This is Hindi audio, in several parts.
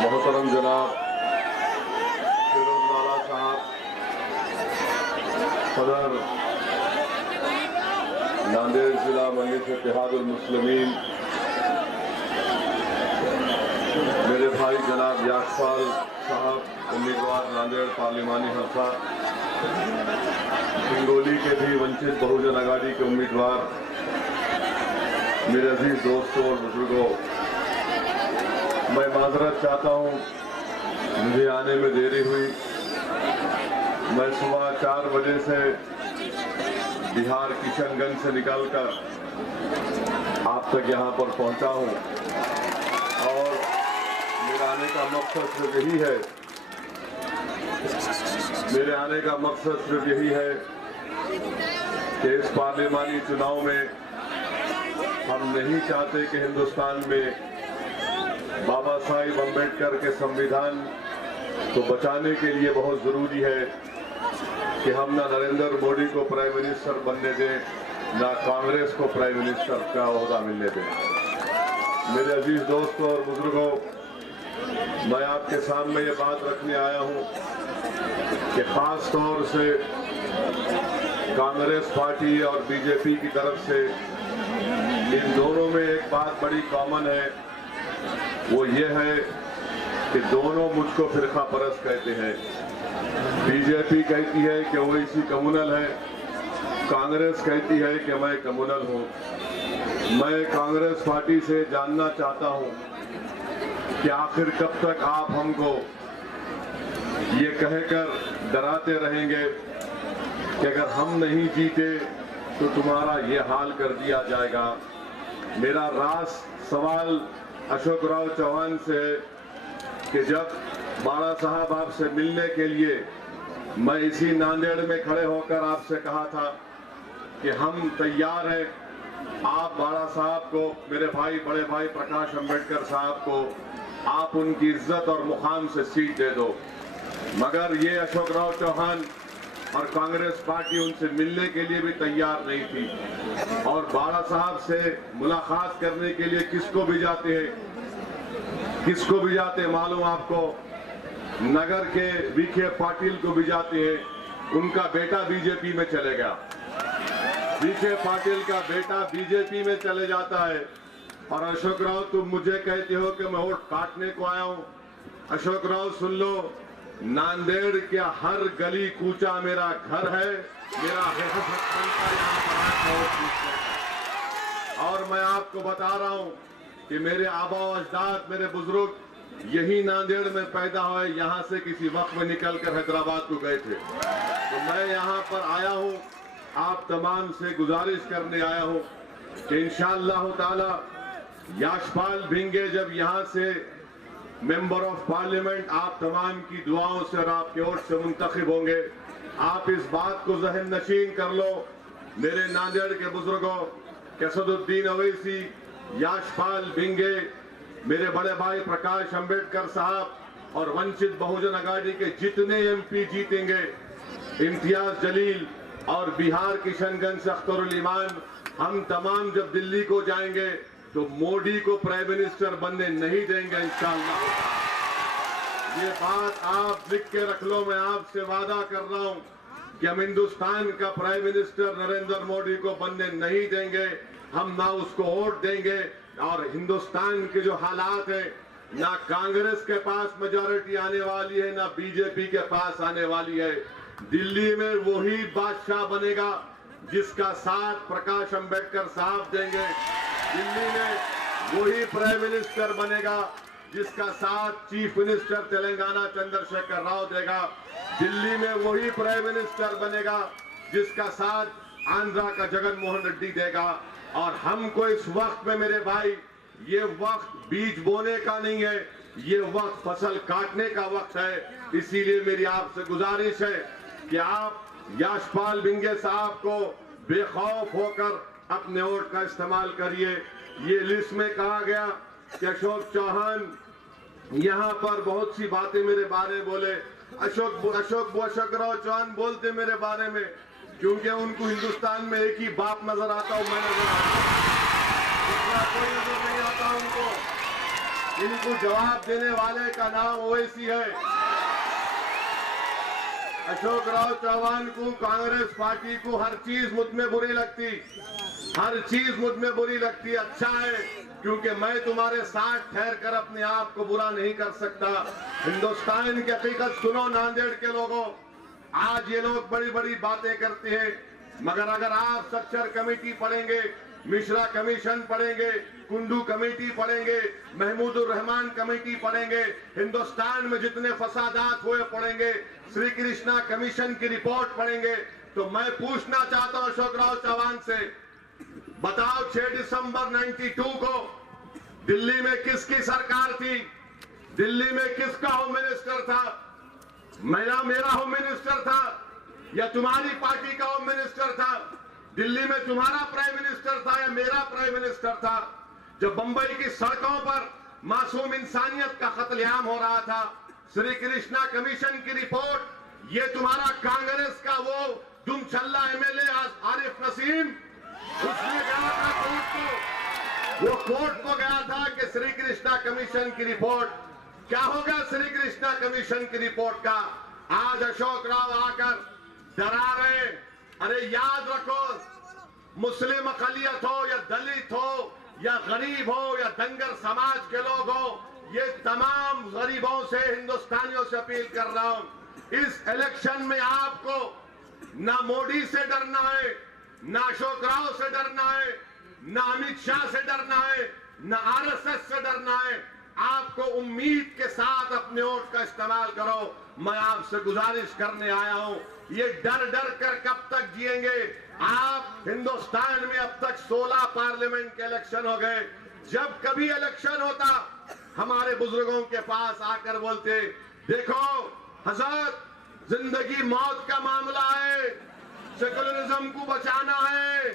मोहतरम जनाब फिरोजलाला साहब, सदर नांदेड़ जिला मजलिस इत्तेहादुल मुस्लिमीन, मेरे भाई जनाब याशपाल साहब, उम्मीदवार नांदेड़ पार्लिमानी हल्का, हिंगोली के भी वंचित बहुजन आघाड़ी के उम्मीदवार, मेरे अजीज दोस्तों और बुजुर्गों, मैं माजरत चाहता हूँ, मुझे आने में देरी हुई। मैं सुबह 4 बजे से बिहार किशनगंज से निकलकर आप तक यहाँ पर पहुँचा हूँ और मेरे आने का मकसद सिर्फ यही है, मेरे आने का मकसद सिर्फ यही है कि इस पार्लिमानी चुनाव में हम नहीं चाहते कि हिंदुस्तान में बाबा साहिब अम्बेडकर के संविधान को बचाने के लिए बहुत ज़रूरी है कि हम ना नरेंद्र मोदी को प्राइम मिनिस्टर बनने दें, ना कांग्रेस को प्राइम मिनिस्टर का ओहदा मिलने दें। मेरे अजीज दोस्तों और बुजुर्गों, मैं आपके सामने ये बात रखने आया हूँ कि ख़ास तौर से कांग्रेस पार्टी और बीजेपी की तरफ से इन दोनों में एक बात बड़ी कॉमन है, वो ये है कि दोनों मुझको फिरका परस्त कहते हैं। बीजेपी कहती है कि ओवैसी कम्युनल है, कांग्रेस कहती है कि मैं कम्युनल हूँ। मैं कांग्रेस पार्टी से जानना चाहता हूँ कि आखिर कब तक आप हमको ये कहकर डराते रहेंगे कि अगर हम नहीं जीते तो तुम्हारा ये हाल कर दिया जाएगा। मेरा रास सवाल अशोक राव चौहान से कि जब बाला साहब आपसे मिलने के लिए मैं इसी नांदेड़ में खड़े होकर आपसे कहा था कि हम तैयार हैं, आप बाला साहब को, मेरे भाई बड़े भाई प्रकाश अंबेडकर साहब को, आप उनकी इज्जत और मुकाम से सीट दे दो। मगर ये अशोक राव चौहान और कांग्रेस पार्टी उनसे मिलने के लिए भी तैयार नहीं थी और बाला साहब से मुलाकात करने के लिए किसको भिजाते हैं, किसको भिजाते हैं मालूम आपको? नगर के विखे पाटिल को भिजाते हैं। उनका बेटा बीजेपी में चले गया, विखे पाटिल का बेटा बीजेपी में चले जाता है और अशोक राव तुम मुझे कहते हो कि मैं वोट काटने को आया हूं। अशोक राव सुन लो, नांदेड़ के हर गली कूचा मेरा घर है, मेरा और मैं आपको बता रहा हूं कि मेरे आबा अजदाद, मेरे बुजुर्ग यही नांदेड़ में पैदा हुए, यहाँ से किसी वक्त में निकलकर हैदराबाद को गए थे। तो मैं यहाँ पर आया हूँ, आप तमाम से गुजारिश करने आया हूँ कि इंशाअल्लाह ताला याशपाल भिंगे जब यहाँ से मेंबर ऑफ पार्लियामेंट आप तमाम की दुआओं से और आपके वोट से मुंतखब होंगे, आप इस बात को जहन नशीन कर लो। मेरे नांदेड़ के बुजुर्गों, कसदुद्दीन ओवैसी, याशपाल भिंगे, मेरे बड़े भाई प्रकाश अंबेडकर साहब और वंचित बहुजन आघाड़ी के जितने एमपी जीतेंगे, इम्तियाज जलील और बिहार किशनगंज से अख्तरुल ईमान, हम तमाम जब दिल्ली को जाएंगे तो मोदी को प्राइम मिनिस्टर बनने नहीं देंगे इंशाअल्लाह। ये बात आप लिख के रख लो, मैं आपसे वादा कर रहा हूं कि हम हिंदुस्तान का प्राइम मिनिस्टर नरेंद्र मोदी को बनने नहीं देंगे। हम ना उसको वोट देंगे और हिंदुस्तान के जो हालात है, ना कांग्रेस के पास मेजॉरिटी आने वाली है, ना बीजेपी के पास आने वाली है। दिल्ली में वही बादशाह बनेगा जिसका साथ प्रकाश अंबेडकर साहब देंगे। दिल्ली में वही प्राइम मिनिस्टर बनेगा जिसका साथ चीफ मिनिस्टर तेलंगाना चंद्रशेखर राव देगा। दिल्ली में वही प्राइम मिनिस्टर बनेगा जिसका साथ आंध्रा का जगन मोहन रेड्डी देगा। और हमको इस वक्त में मेरे भाई, ये वक्त बीज बोने का नहीं है, ये वक्त फसल काटने का वक्त है। इसीलिए मेरी आपसे गुजारिश है कि आप यशपाल भिंगे साहब को बेखौफ होकर अपने वोट का इस्तेमाल करिए। ये लिस्ट में कहा गया कि अशोक चौहान यहाँ पर बहुत सी बातें मेरे बारे में बोले। अशोकराव चौहान बोलते मेरे बारे में क्योंकि उनको हिंदुस्तान में एक ही बाप नजर आता हूं, मैं नजर आता हूं, कोई नजर नहीं आता उनको। इनको जवाब देने वाले का नाम ओवैसी है। अशोकराव चौहान को, कांग्रेस पार्टी को हर चीज मुझ में बुरी लगती, हर चीज मुझ में बुरी लगती। अच्छा है क्योंकि मैं तुम्हारे साथ ठहर कर अपने आप को बुरा नहीं कर सकता। हिंदुस्तान की हकीकत सुनो नांदेड़ के लोगों, आज ये लोग बड़ी बड़ी बातें करते हैं, मगर अगर आप सच्चर कमेटी पढ़ेंगे, मिश्रा कमीशन पढ़ेंगे, कुंडू कमेटी पढ़ेंगे, महमूदुर रहमान कमेटी पढ़ेंगे, हिंदुस्तान में जितने फसादात हुए पढ़ेंगे, श्री कृष्णा कमीशन की रिपोर्ट पढ़ेंगे, तो मैं पूछना चाहता हूं अशोकराव चौहान से, बताओ 6 दिसंबर 92 को दिल्ली में किसकी सरकार थी? दिल्ली में किसका होम मिनिस्टर था? मेरा होम मिनिस्टर था या तुम्हारी पार्टी का होम मिनिस्टर था? दिल्ली में तुम्हारा प्राइम मिनिस्टर था या मेरा प्राइम मिनिस्टर था? जब बंबई की सड़कों पर मासूम इंसानियत का कत्लेआम हो रहा था, श्री कृष्णा कमीशन की रिपोर्ट, ये तुम्हारा कांग्रेस का वो दुमछल्ला एमएलए आरिफ नसीम, उसने गया था कोर्ट को, वो कोर्ट को गया था कि श्री कृष्णा कमीशन की रिपोर्ट, क्या होगा श्री कृष्णा कमीशन की रिपोर्ट का? आज अशोक राव आकर डरा रहे। अरे याद रखो, मुस्लिम अकलियत हो या दलित हो या गरीब हो या दंगर समाज के लोग हो, ये तमाम गरीबों से, हिंदुस्तानियों से अपील कर रहा हूं, इस इलेक्शन में आपको ना मोदी से डरना है, ना अशोक राव से डरना है, ना अमित शाह से डरना है, ना आरएसएस से डरना है। आपको उम्मीद के साथ अपने वोट का इस्तेमाल करो। मैं आपसे गुजारिश करने आया हूं, ये डर डर कर कब तक जिएंगे आप? हिंदुस्तान में अब तक 16 पार्लियामेंट के इलेक्शन हो गए। जब कभी इलेक्शन होता, हमारे बुजुर्गों के पास आकर बोलते, देखो हजरत, जिंदगी मौत का मामला है, सेकुलरिज्म को बचाना है,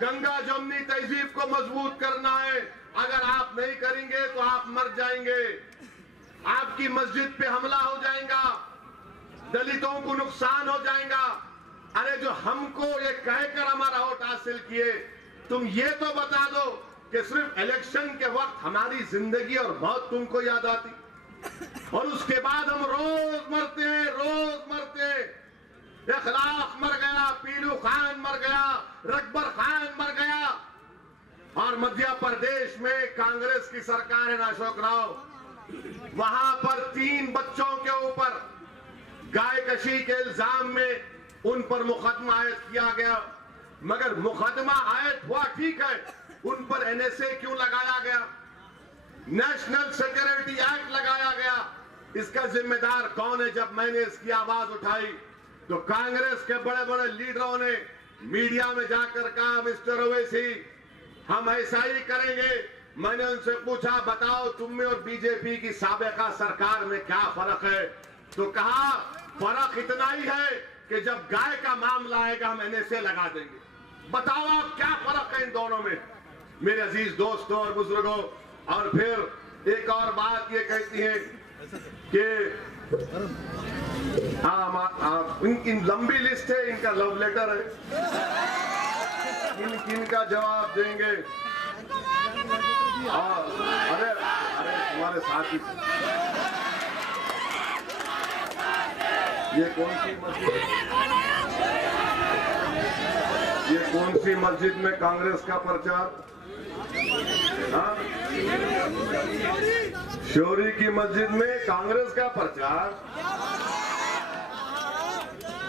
गंगा जमुनी तहजीब को मजबूत करना है, अगर आप नहीं करेंगे तो आप मर जाएंगे, आपकी मस्जिद पे हमला हो जाएगा, दलितों को नुकसान हो जाएगा। अरे जो हमको ये कहकर हमारा वोट हासिल किए, तुम ये तो बता दो कि सिर्फ इलेक्शन के वक्त हमारी जिंदगी और मौत तुमको याद आती, और उसके बाद हम रोज मरते हैं, रोज मरते हैं। इखलाक मर गया, पीलू खान मर गया, रकबर खान मर गया, और मध्य प्रदेश में कांग्रेस की सरकार है ना अशोक राव, वहां पर 3 बच्चों के ऊपर गाय कशी के इल्जाम में उन पर मुकदमा आयद किया गया। मगर मुकदमा आयद हुआ ठीक है, उन पर एनएसए क्यों लगाया गया? नेशनल सिक्योरिटी एक्ट लगाया गया। इसका जिम्मेदार कौन है? जब मैंने इसकी आवाज उठाई तो कांग्रेस के बड़े बड़े लीडरों ने मीडिया में जाकर कहा, मिस्टर ओवैसी हम ऐसा ही करेंगे। मैंने उनसे पूछा, बताओ तुम में और बीजेपी की साबिका सरकार में क्या फर्क है? तो कहा फर्क इतना ही है कि जब गाय का मामला आएगा हम एनएसए लगा देंगे। बताओ आप क्या फर्क है इन दोनों में, मेरे अजीज दोस्तों और बुजुर्गों। और फिर एक और बात ये कहती है कि इनकी लंबी लिस्ट है, इनका लव लेटर है, किन का जवाब देंगे? अरे अरे तुम्हारे साथी, ये कौन सी मस्जिद, ये कौन सी मस्जिद में कांग्रेस का प्रचार? हाँ, शौरी की मस्जिद में कांग्रेस का प्रचार।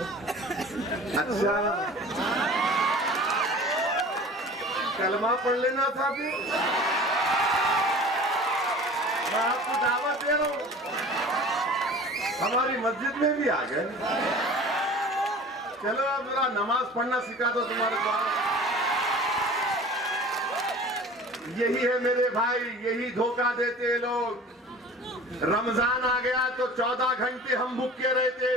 अच्छा, कलमा पढ़ लेना था भी। मैं आपको दावत दे रहा हूं, हमारी मस्जिद में भी आ गए। चलो अब जरा नमाज पढ़ना सिखा दो तुम्हारे द्वारा। यही है मेरे भाई, यही धोखा देते हैं लोग। रमजान आ गया तो 14 घंटे हम भूखे रहते।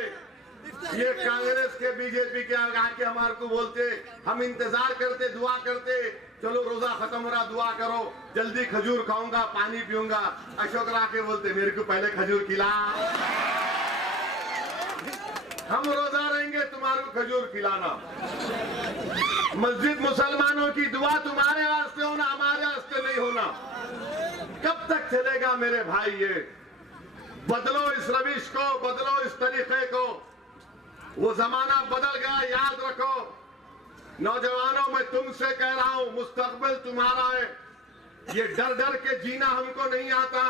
ये कांग्रेस के बीजेपी के आके हमारे को बोलते, हम इंतजार करते, दुआ करते, चलो रोजा खत्म हो रहा, दुआ करो, जल्दी खजूर खाऊंगा, पानी पीऊंगा। अशोक राके बोलते, मेरे को पहले खजूर खिला, हम रोजा रहेंगे, तुम्हारे को खजूर खिलाना। मस्जिद मुसलमानों की दुआ तुम्हारे वास्ते होना, हमारे वास्ते नहीं होना। कब तक चलेगा मेरे भाई? ये बदलो, इस रविश को बदलो, इस तरीके को। वो जमाना बदल गया, याद रखो। नौजवानों, मैं तुमसे कह रहा हूं, मुस्तकबिल तुम्हारा है। ये डर डर के जीना हमको नहीं आता।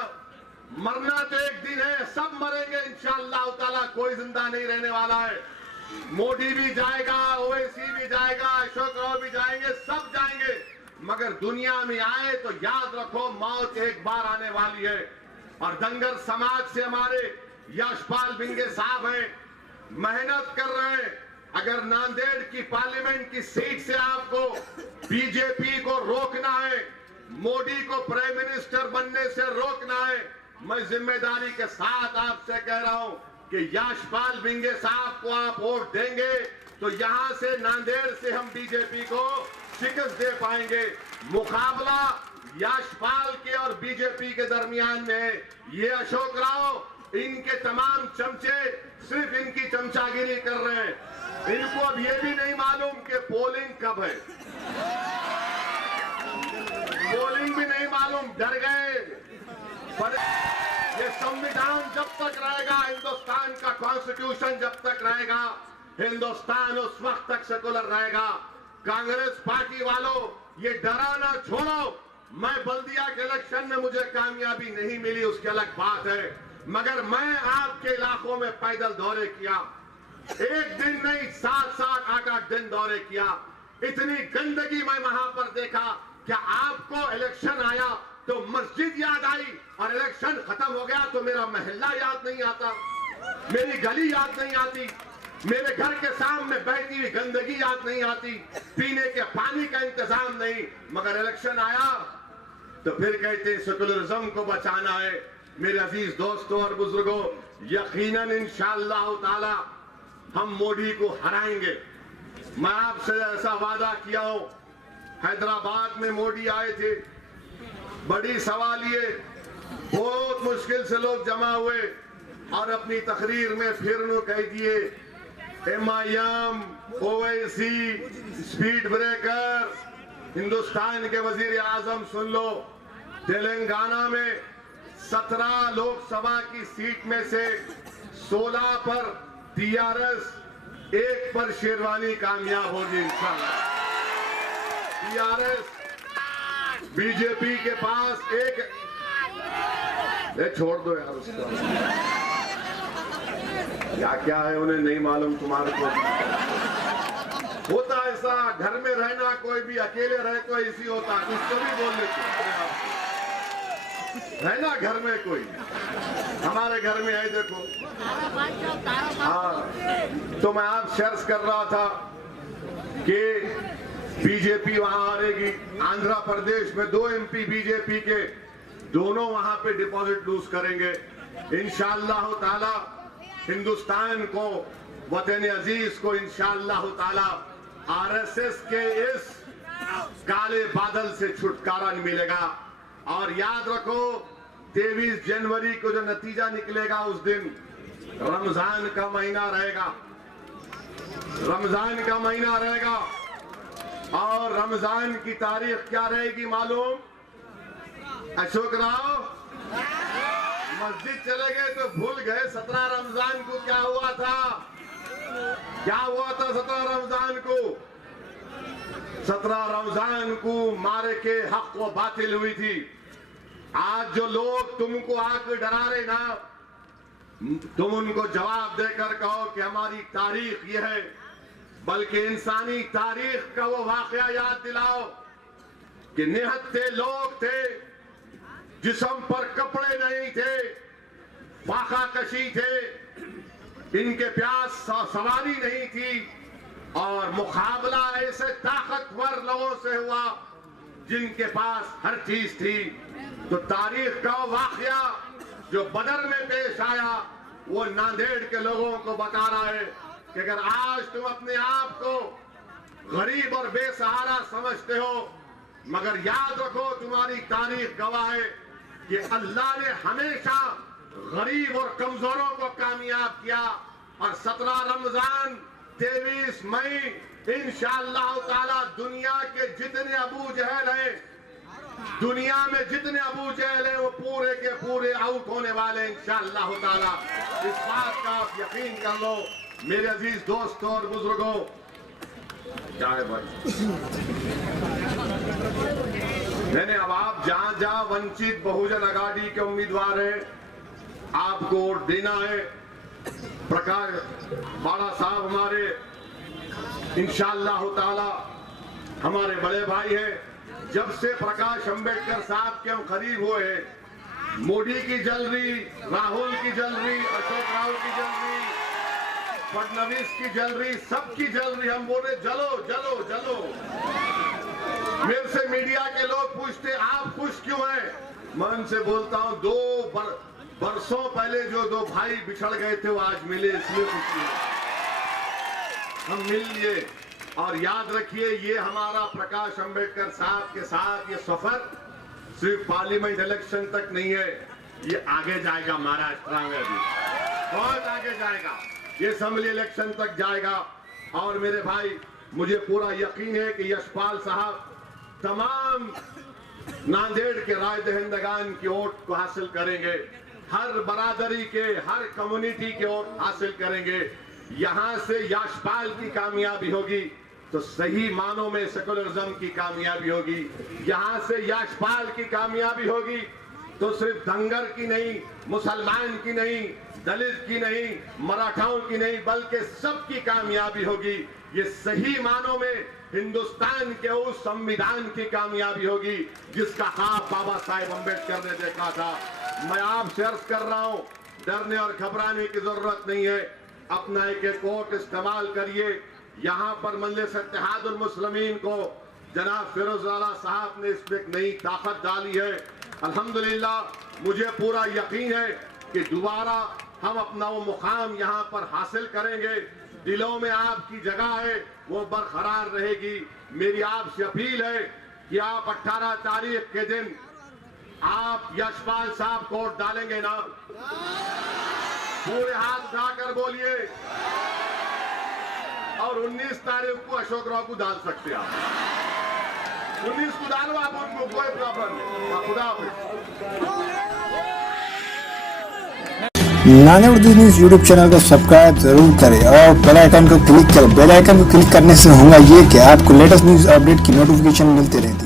मरना तो एक दिन है, सब मरेंगे इंशाअल्लाह ताला, कोई जिंदा नहीं रहने वाला है। मोदी भी जाएगा, ओवैसी भी जाएगा, अशोक राव भी जाएंगे, सब जाएंगे। मगर दुनिया में आए तो याद रखो, मौत एक बार आने वाली है। और दंगर समाज से हमारे यशपाल भिंगे साहब हैं, मेहनत कर रहे हैं। अगर नांदेड़ की पार्लियामेंट की सीट से आपको बीजेपी को रोकना है, मोदी को प्राइम मिनिस्टर बनने से रोकना है, मैं जिम्मेदारी के साथ आपसे कह रहा हूं कि यशपाल भिंगे साहब को आप वोट देंगे तो यहां से नांदेड़ से हम बीजेपी को शिकस्त दे पाएंगे। मुकाबला यशपाल के और बीजेपी के दरमियान में है। ये अशोक राव, इनके तमाम चमचे सिर्फ इनकी चमचागिरी कर रहे हैं। इनको अब ये भी नहीं मालूम कि पोलिंग कब है, पोलिंग भी नहीं मालूम, डर गए। पर ये संविधान जब तक रहेगा, हिंदुस्तान का कॉन्स्टिट्यूशन जब तक रहेगा, हिंदुस्तान उस वक्त तक सेकुलर रहेगा। कांग्रेस पार्टी वालों, ये डराना छोड़ो। मैं बल्दिया के इलेक्शन में मुझे कामयाबी नहीं मिली, उसकी अलग बात है, मगर मैं आपके इलाकों में पैदल दौरे किया, एक दिन नहीं 7-7, 8-8 दिन दौरे किया। इतनी गंदगी मैं वहां पर देखा। क्या आपको इलेक्शन आया तो मस्जिद याद आई और इलेक्शन खत्म हो गया तो मेरा मोहल्ला याद नहीं आता, मेरी गली याद नहीं आती, मेरे घर के सामने बहती हुई गंदगी याद नहीं आती, पीने के पानी का इंतजाम नहीं। मगर इलेक्शन आया तो फिर कहते हैं सेकुलरिज्म को बचाना है। मेरे अजीज दोस्तों और बुजुर्गों, यकीनन इंशाअल्लाह ताला हम मोदी को हराएंगे। मैं आपसे ऐसा वादा किया हूं। हैदराबाद में मोदी आए थे, बड़ी सवालिए, बहुत मुश्किल से लोग जमा हुए और अपनी तकरीर में फिर उन्होंने कह दिए, MIM, Owaisi, speed breaker. Hindustan के वजीर आजम सुन लो, तेलंगाना में 17 लोकसभा की सीट में से 16 पर TRS, 1 पर शेरवानी कामयाब होगी इंशाअल्लाह। TRS बीजेपी के पास एक, छोड़ दो यार उसका, क्या है उन्हें नहीं मालूम, तुम्हारे को होता ऐसा। घर में रहना, कोई भी अकेले रहे तो ऐसी होता, उसको भी बोल लेते है ना। घर में कोई, हमारे घर में है, देखो। हाँ, तो मैं आप शेयर कर रहा था कि बीजेपी वहां हारेगी। आंध्र प्रदेश में 2 MP बीजेपी के, दोनों वहां पे डिपॉजिट लूज करेंगे इंशाअल्लाह ताला। हिंदुस्तान को, वतन अजीज को इंशाअल्लाह ताला RSS के इस काले बादल से छुटकारा मिलेगा। और याद रखो, 23 जनवरी को जो नतीजा निकलेगा उस दिन रमजान का महीना रहेगा, रमजान का महीना रहेगा। और रमजान की तारीख क्या रहेगी मालूम? अशोक राव मस्जिद चले गए तो भूल गए 17 रमजान को क्या हुआ था। क्या हुआ था 17 रमजान को? 17 रमजान को मारे के हक व बातिल हुई थी। आज जो लोग तुमको आकर डरा रहे ना, तुम उनको जवाब देकर कहो कि हमारी तारीख ये है, बल्कि इंसानी तारीख का वो वाकया याद दिलाओ कि निहत्थे लोग थे, जिस्म पर कपड़े नहीं थे, फाका कशी थे, इनके प्यास सवारी नहीं थी और मुकाबला ऐसे ताकतवर लोगों से हुआ जिनके पास हर चीज थी। तो तारीख का वाकया जो बदर में पेश आया वो नांदेड़ के लोगों को बता रहा है कि अगर आज तुम अपने आप को गरीब और बेसहारा समझते हो, मगर याद रखो तुम्हारी तारीख गवाह है कि अल्लाह ने हमेशा गरीब और कमजोरों को कामयाब किया। और 17 रमजान 23 मई इंशाअल्लाह ताला दुनिया के जितने अबू जहल हैं, दुनिया में जितने अबू जहल हैं, वो पूरे के पूरे आउट होने वाले इंशाअल्लाह ताला। इस बात का आप यकीन कर लो मेरे अजीज दोस्तों और बुजुर्गों। क्या है भाई? मैंने अब आप जहां जहां वंचित बहुजन अघाड़ी के उम्मीदवार हैं, आपको वोट देना है। प्रकाश बाला साहब हमारे इंशाअल्लाह ताला हमारे बड़े भाई हैं। जब से प्रकाश अंबेडकर साहब के हम करीब हुए हैं, मोदी की जल रही, राहुल की जल रही, अशोक राहुल की जल रही, फडणवीस की जल रही, सबकी जल रही। हम बोले जलो जलो जलो। मेरे से मीडिया के लोग पूछते आप खुश क्यों हैं? मैं उनसे बोलता हूं 2 बरसों पहले जो 2 भाई बिछड़ गए थे वो आज मिले, इसलिए खुशी है। हम मिल लिए। और याद रखिए ये हमारा प्रकाश अंबेडकर साहब के साथ ये सफर सिर्फ पार्लियामेंट इलेक्शन तक नहीं है, ये आगे जाएगा। महाराष्ट्र में भी बहुत आगे जाएगा, ये असेंबली इलेक्शन तक जाएगा। और मेरे भाई मुझे पूरा यकीन है कि यशपाल साहब तमाम नांदेड़ के राय दहिंदगान की वोट को हासिल करेंगे, हर बरादरी के, हर कम्युनिटी के वोट हासिल करेंगे। यहां से यशपाल की कामयाबी होगी तो सही मानों में सेकुलरिज्म की कामयाबी होगी। यहां से यशपाल की कामयाबी होगी तो सिर्फ धंगर की नहीं, मुसलमान की नहीं, दलित की नहीं, मराठाओं की नहीं, बल्कि सबकी कामयाबी होगी। ये सही मानों में हिंदुस्तान के उस संविधान की कामयाबी होगी जिसका ख्वाब बाबा साहेब अम्बेडकर ने देखा था। मैं आपसे अर्ज कर रहा हूं, डरने और घबराने की जरूरत नहीं है। अपना एक वोट इस्तेमाल करिए। यहाँ पर मजलिस इत्तेहादुल मुस्लिमीन को जनाब फिरोज आला साहब ने इसमें एक नई ताकत डाली है। अल्हम्दुलिल्लाह मुझे पूरा यकीन है कि दोबारा हम अपना वो मुकाम यहाँ पर हासिल करेंगे। दिलों में आपकी जगह है वो बरकरार रहेगी। मेरी आपसे अपील है कि आप 18 तारीख के दिन आप यशपाल साहब को वोट डालेंगे ना? पूरे हाथ उठाकर बोलिए। और 19 तारीख को अशोक राव को डाल सकते हैं आप। 19 को डालो आप, उनको कोई प्रॉब्लम नहीं। खुदा हाफिज। नांदेड़ न्यूज़ यूट्यूब चैनल को सब्सक्राइब जरूर करें और बेल आइकन को क्लिक करें। बेल आइकन को क्लिक करने से होगा ये कि आपको लेटेस्ट न्यूज़ अपडेट की नोटिफिकेशन मिलती रहती है।